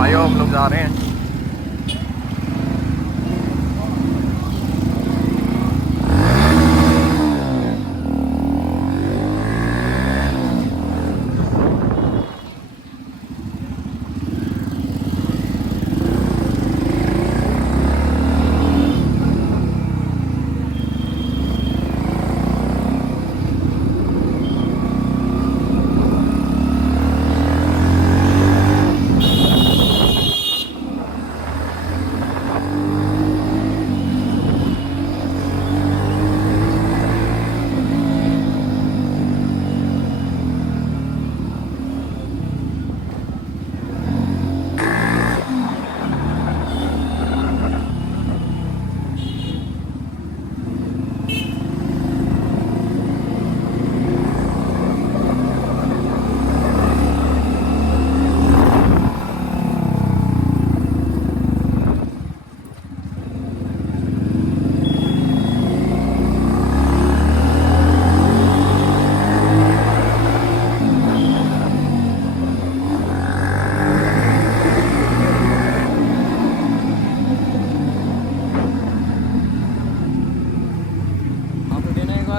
भाइयों हम लोग जा रहे हैं।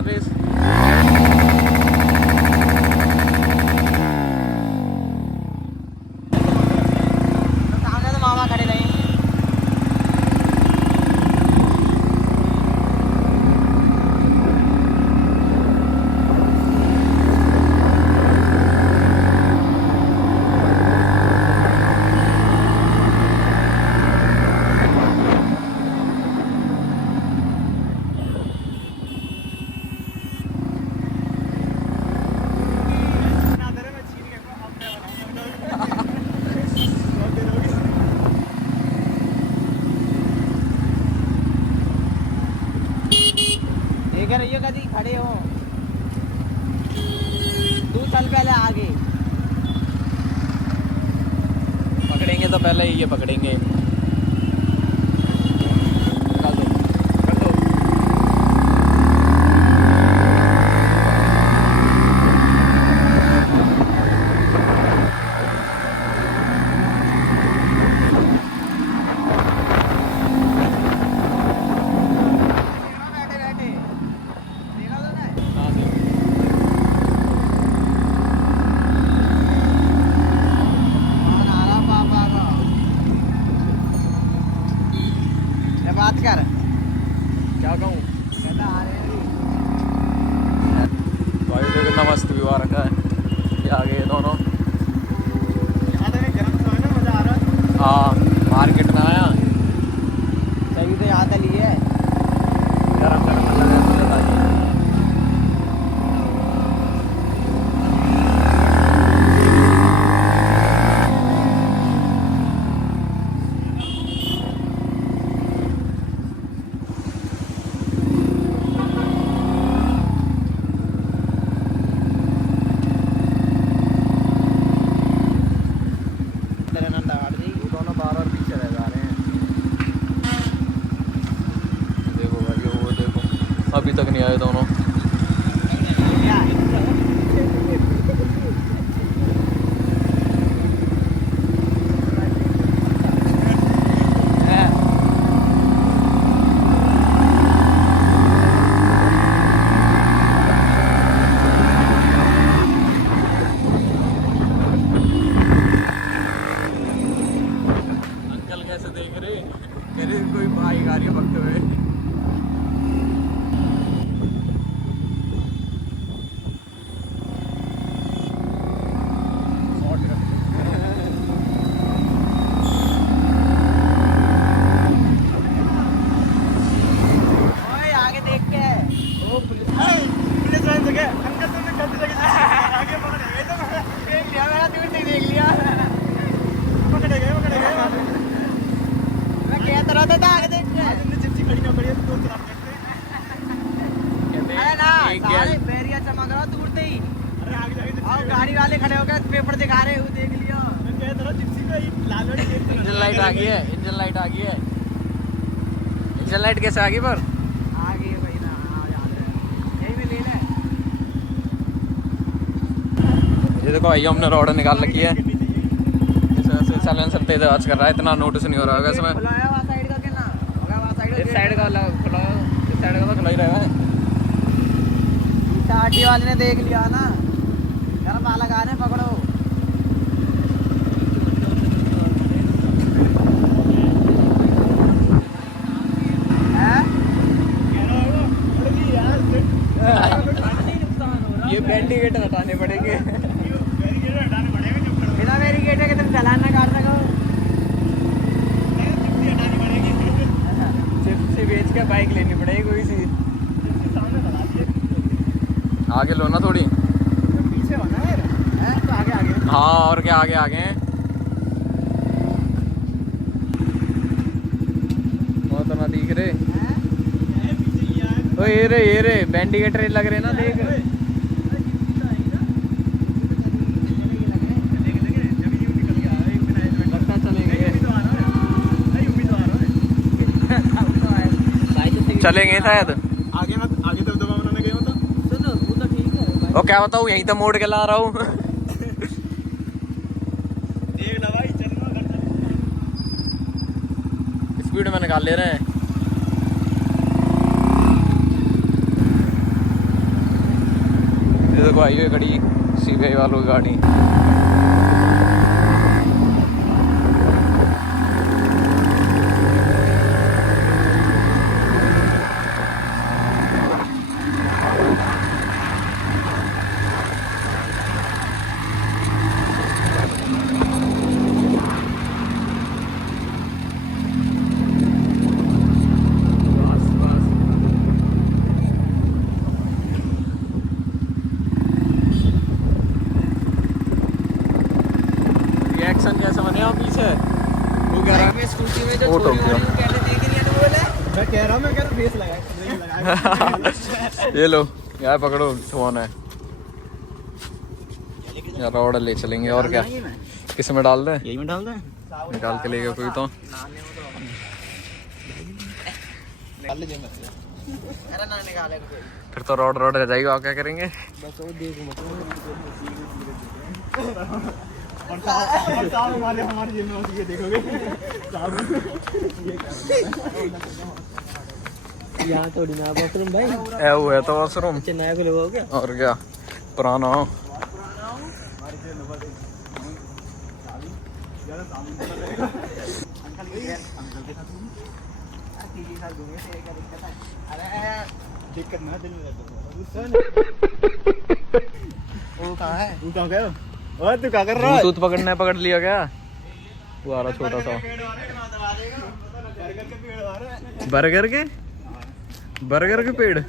रेस मामा खड़े नहीं। रहिए कभी खड़े हो, तू चल पहले आगे। पकड़ेंगे तो पहले ये पकड़ेंगे। बात कर, क्या कहूँ कहता आ रहे हैं भाई, देखो कितना मस्त व्यू आ रखा है। ये आगे ये दोनों गर्म तो है ना, मजा आ रहा है। हाँ, मार्केट में आया सही तो याद लिए है। गरम गरम लगा है, मुझे बताइए। दोनों बार और पीछे रह जा रहे हैं। देखो भाई, वो देखो अभी तक नहीं आए दोनों। कैसे देख रहे, कह रहे कोई भाई आ रही है भगते हुए। ओए आगे देख के, ओ पुलिस वाले जगह अंकल तुमने गलती जगह आगे पकड़े गए तो देख लिया, मेरा दूर नहीं देख लिया। पकड़े गए मैं कहता रहता था आगे देख के। तुमने चिप्सी खड़ी ना पड़ी है तो तरफ देखते। अरे ना सारे बैरियर चमक रहा दूर से ही। अरे आगे जाके और गाड़ी वाले खड़े हो गए, पेपर दिखा रहे हो, देख लिया। मैं कहता रहा चिप्सी को लाल वाली देख। इंजन लाइट आ गई है, इंजन लाइट आ गई है। इंजन लाइट कैसे आ गई पर आगे भाई ना याद है, यही भी ले ले। ये देखो, आइए हमने रॉड निकाल रखी है। ऐसे ऐसे साइलेंसर तेज आवाज कर रहा है, इतना नोटिस नहीं हो रहा होगा इसमें। खुला है वहाँ साइड का क्या ना होगा, वहाँ साइड इस साइड का खुला, इस साइड का तो खुला ही रहेगा। आरटी वाले ने देख लिया ना, यार बाला गाने पकड़ो। ये बैंडिकेट हटाने पड़ेंगे। बिना बैरिकेड के तुम चलान ना काट सको। चिप्स से बेच के बाइक लेनी पड़ेगी कोई सी। आगे लो ना थोड़ी। पीछे होना है तो आगे आगे। हाँ और क्या, आगे आगे हैं। वो तो ना दिख रहे। ओ ये रे बैंडिकेटर लग रहे ना, देख। चलेंगे शायद आगे मत, आगे तक दबा बनाने गए हो तो सुनो वो तो ठीक है भाई। और क्या बताऊँ, यहीं तो मोड़ के ला रहा हूँ। देख ला भाई, चलना घर चल। स्पीड में निकाल ले रहे हैं। ये देखो आई हुई गाड़ी, सीबीआई वालों की गाड़ी। रिएक्शन कैसे बने हो पीछे? वो कह रहा है स्कूटी में जो वो ठोक दिया। कहते देख रही है तो बोले मैं कह रहा हूं, मैं कह रहा फेस लगा ये लो यार, पकड़ो फोन है यार। और ले चलेंगे और क्या, किस में डाल दें? यही में डाल दें, निकाल के लेगा कोई तो। निकाल लीजिए मत। अरे ना निकाले कोई, फिर तो रोड रह जाएगी। और क्या करेंगे? बस वो देखो मत। और साहब हमारे जेब में ये देखोगे यहाँ थोड़ी ना वॉशरूम भाई ए वो है तो वॉशरूम। अच्छा नया खुला हुआ हो क्या? और क्या पुराना हो। दिक्कत ना दिल में वो कहाँ है? वो कहाँ गए? और तू क्या कर रहा है? दूध पकड़ने पकड़ लिया क्या? वो आ रहा छोटा सा बर्गर के पेड़।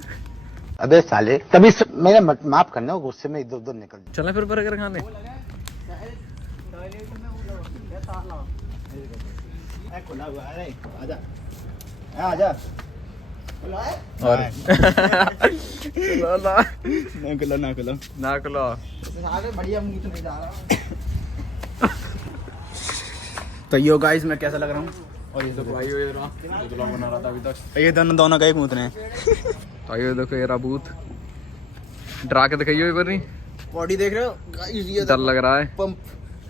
अबे साले तभी मेरा माफ करना, गुस्से में इधर उधर निकल। चले फिर बर्गर खाने। खुला हुआ है, आजा आजा। और ना खुला ना खुला। बढ़िया मुंह नहीं जा रहा। तो यो गाइस मैं कैसा लग रहा हूँ? और ये देखो आइयो, ये रहा जो लोग बना रहा था अभी तक। ये दोनों का एक मुंह ने। तो आइयो देखो ये रहा भूत। डरा के दिखाइयो एक बार नहीं। बॉडी देख रहे हो? डर लग रहा है। पंप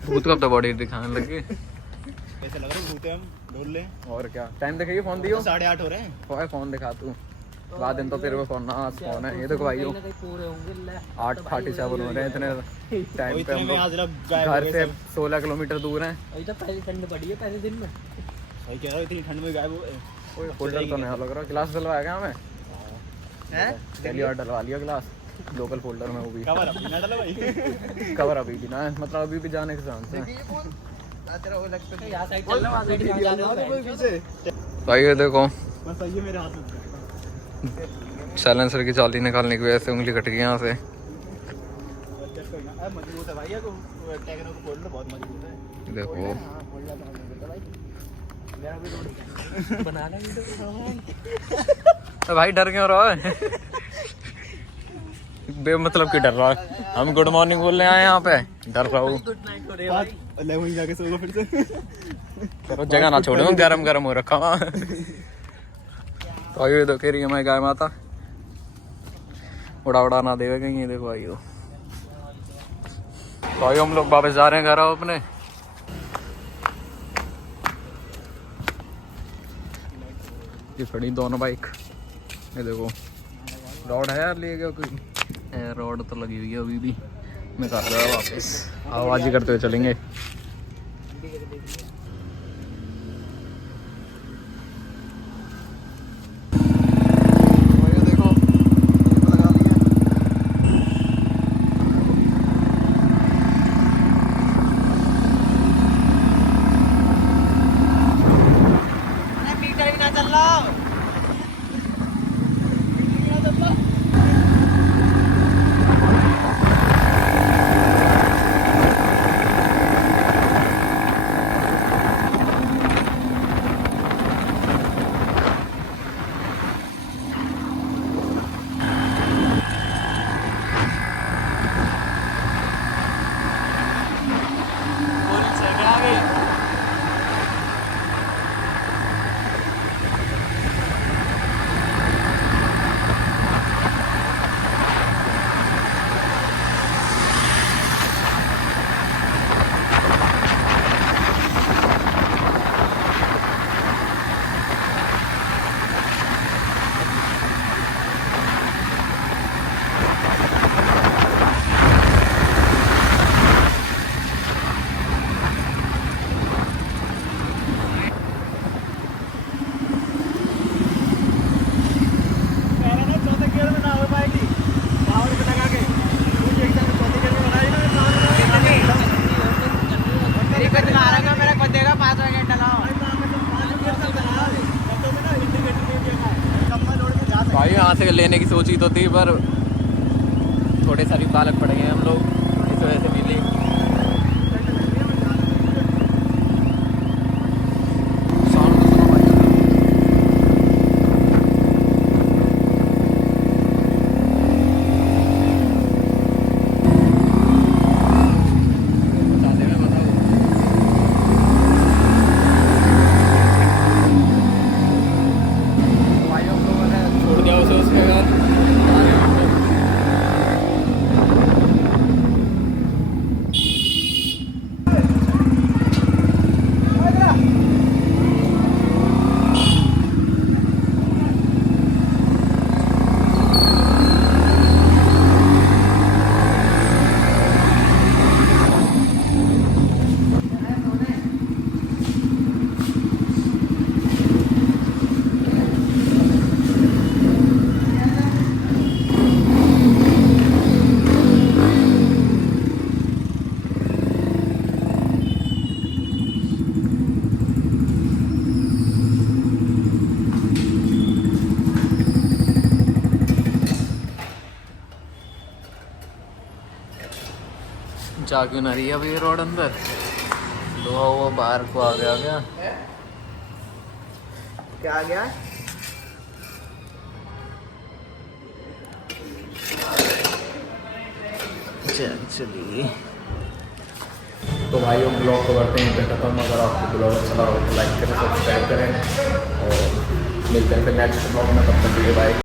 भूत कब तो बॉडी दिखाने लगे। कैसे लग रहा है? भूत है, हम ढूंढ ले। और क्या टाइम दिखाइए, फोन दियो। 8:30 हो रहे हैं। फोन दिखा तू। बाद दिन तो तेरे को फोन ना, आज फोन है। ये देखो भाई 8:47 हो रहे हैं। इतने टाइम पे हम लोग घर से 16 किलोमीटर दूर हैं। अभी तो पहले ठंड पड़ी है, पहले दिन में। सही कह रहा हूँ, इतनी ठंड में गायब हुए। फोल्डर तो नया लग रहा है। ग्लास डलवाया क्या हमें? पहली बार डलवा लिया ग्लास लोकल फोल्डर में। वो भी कवर अभी भी ना, मतलब अभी भी जाने के चांस है। भाई ये देखो मेरे हाथ में साइलेंसर की चाली निकालने की वजह से उंगली कट गई यहाँ से। मजबूत है भाई, ये टेक्नो को खोल लो, बहुत मजबूत है। देखो बना लो भाई, डर क्यों रहा है? बेमतलब क्यों डर रहा है? हम गुड मॉर्निंग बोलने आए यहाँ पे, डर रहा हूँ। वहीं जाके सो फिर से। चलो जगह ना छोड़ो, गरम गरम हो रखा वहाँ। तो ये तो कह रही है मैं गाय माता उड़ा उड़ा ना देवे कहीं। ये देखो भाई तो आइयो हम लोग वापस जा रहे हैं घर अपने। ये खड़ी दोनों बाइक। ये देखो रॉड है यार, ले गया कोई? रॉड तो लगी हुई है अभी भी। मैं कर रहा हूँ वापस, आवाज़ ही करते हुए चलेंगे। मीटर भी ना चल रहा। भाई यहाँ से लेने की सोची तो थी, पर थोड़े सारी बालक पड़ गए हम लोग, इस वजह से मिली। जा क्यों ना रही है अभी ये रोड अंदर? तो वो बाहर को आ गया क्या आ गया? चलिए तो भाई हम ब्लॉग को करते हैं खत्म। अगर आपको ब्लॉग अच्छा लगा तो लाइक करें, सब्सक्राइब करें और मिलते हैं फिर नेक्स्ट ब्लॉग में। तब तक के लिए बाय।